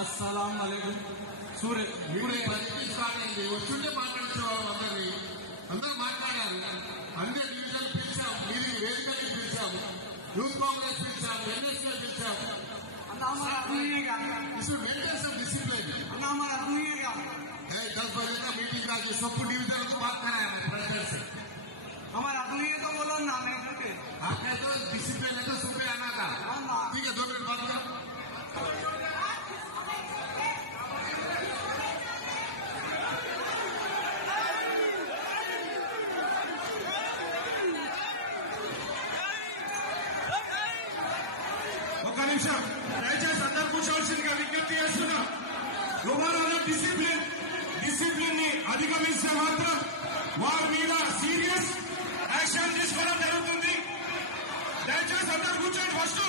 अस्सलाम वालेकुम सूर्य వచ్చుంటే మాట్లాడించే వాళ్ళు అందరూ మాట్లాడారు. అన్ని డివిజన్ పిలిచాము, మీరు వేదికకి పిలిచాము, యూత్ కాంగ్రెస్ పిలిచాము, ఎన్ఎస్ఏ పిలిచాము. डिसिप्लिन 10 बजे का मीटिंग का जो सबको डिविजन को बात कराया प्रेसिडेंट से. हमारा आदमी तो बोलो ना नहीं करते. आपने तो डिसिप्लिन है तो सुबह आना था. ठीक है 2 मिनट बात कर. ఒక నిమిషం దయచేసి అందరూ కూర్చోవలసిందిగా విజ్ఞప్తి చేస్తున్నా. యువరాలు డిసిప్లిన్ ని అధిగమిస్తే మాత్రం వారి మీద సీరియస్ యాక్షన్ తీసుకోవడం జరుగుతుంది. దయచేసి అందరూ కూర్చోండి. ఫస్ట్